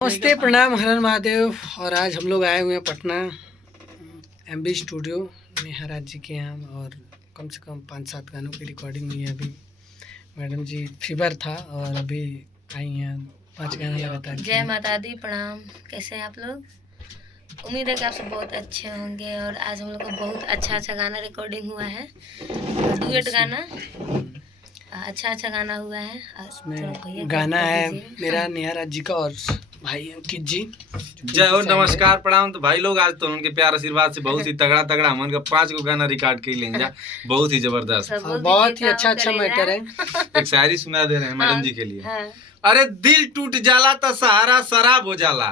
नमस्ते, प्रणाम, हर हर महादेव। और आज हम लोग आए हुए हैं पटना MB स्टूडियो में हराज जी के यहाँ, और कम से कम 5-7 गानों की रिकॉर्डिंग हुई है। अभी मैडम जी फीवर था और अभी आई हैं 5 गाना लगातार। जय माता दी, प्रणाम। कैसे हैं आप लोग? उम्मीद है कि आप सब बहुत अच्छे होंगे। और आज हम लोग को बहुत अच्छा गाना रिकॉर्डिंग हुआ है, डुएट गाना, अच्छा गाना हुआ है। उसमें गाना है मेरा नेहा जी का और भाई अंकित जी। जय हो, नमस्कार, प्रणाम। तो भाई लोग आज तो उनके प्यार आशीर्वाद से बहुत ही तगड़ा हमन का 5 गो गाना रिकॉर्ड कर लेंगे। बहुत ही जबरदस्त, बहुत ही अच्छा मैटर है। एक शायरी सुना दे रहे हैं मैडम जी के लिए। अरे दिल टूट जाला तो सहारा शराब हो जाला,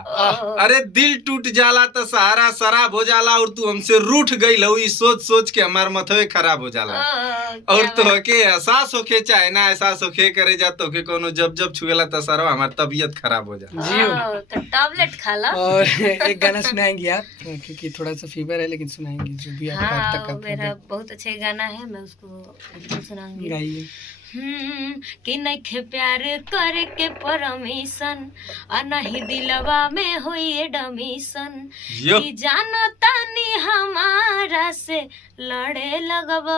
अरे दिल टूट जाला तो सहारा शराब हो जाला, और तू हमसे रूठ गई लहुई सोच सोच के हमार मथवे खराब हो जाला। और तो के एहसास होके चाहे ना एहसास होके करे जा तो के कोनो जब जब छुएला तो सारा हमार तबीयत खराब हो जाला। जी तो टैबलेट खा लो। और एक गाना सुनाएंगे आप, क्योंकि थोड़ा सा फीवर है, लेकिन सुनाएंगे जो भी आप तक का। मेरा बहुत अच्छा गाना है, मैं उसको सुनाऊंगी। गाइए। कि नइखे प्यार करे के परमिशन, नहीं दिलवा में होई एडमिशन, कि जानो तानी हमारा से लड़े लगब,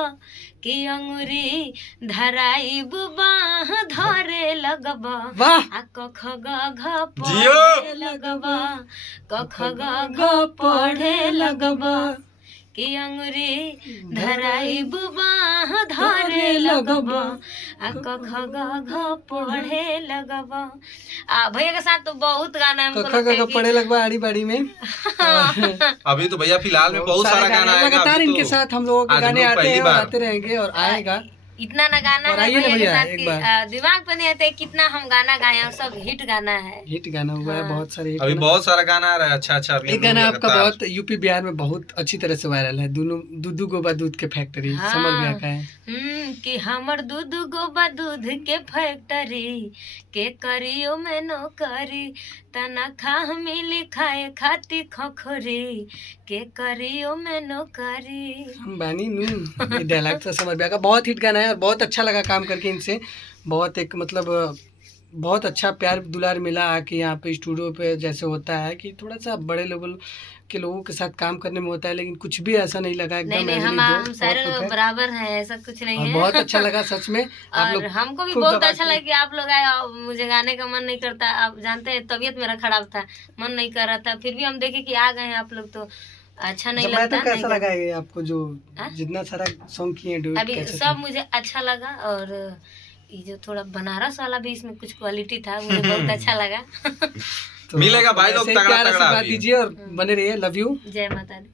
कि अंगुरी धराई बाह धरे लगब, आ कख ग घ पढ़े लगब, कख ग घ पढ़े लगब, कि अंगुरी धराई बाह धरे लगब, आ कख ग घ पढ़े लगब। भैया के साथ तो बहुत गाना है, कख ग पढ़े लगबा आड़ी बाड़ी में। अभी तो भैया फिलहाल में बहुत सारा गाना आएगा। लगातार इनके साथ हम लोगों के गाने आते हैं और आते रहेंगे और आएगा। इतना ना गाना है भैया के साथ कि दिमाग पे नहीं आते कितना हम गाना गाए, और सब हिट गाना है। हिट गाना हुआ है, बहुत सारे अभी बहुत सारा गाना आ रहा है। अच्छा एक गाना आपका बहुत यूपी बिहार में बहुत अच्छी तरह से वायरल है, दूधू गोबा दूध के फैक्ट्री। समर भैया का है कि हमर दूधू गोबा दूध के फैक्ट्री के करियो में नौकरी, तनखा मिली खाए खाती खखोरी, के करियो में नौकरी। हम बानी नू डायलॉग था समर भैया का, बहुत हिट गाना है और बहुत अच्छा लगा काम करके इनसे। बहुत एक मतलब बहुत अच्छा प्यार दुलार मिला आके यहाँ पे स्टूडियो पे। जैसे होता है कि थोड़ा सा बड़े लेवल के लोगों के साथ काम करने में होता है, लेकिन कुछ भी ऐसा नहीं लगा। एकदम हम सारे लोग बराबर हैं, ऐसा कुछ नहीं है। बहुत अच्छा लगा सच में। और हमको भी बहुत अच्छा लगा कि आप लोग आए। मुझे गाने का मन नहीं करता, आप जानते हैं तबीयत मेरा खराब था, मन नहीं कर रहा था, फिर भी हम देखे कि आ गए हैं आप लोग तो अच्छा नहीं लगता। तो कैसा लगा ये आपको, जो जितना सारा सॉन्ग किए डुएट? अभी सब मुझे अच्छा लगा, और ये जो थोड़ा बनारस वाला भी इसमें कुछ क्वालिटी था, मुझे बहुत अच्छा लगा। मिलेगा भाई लोग, तगड़ा दीजिए और बने रहिए। Love you. जय माता दी।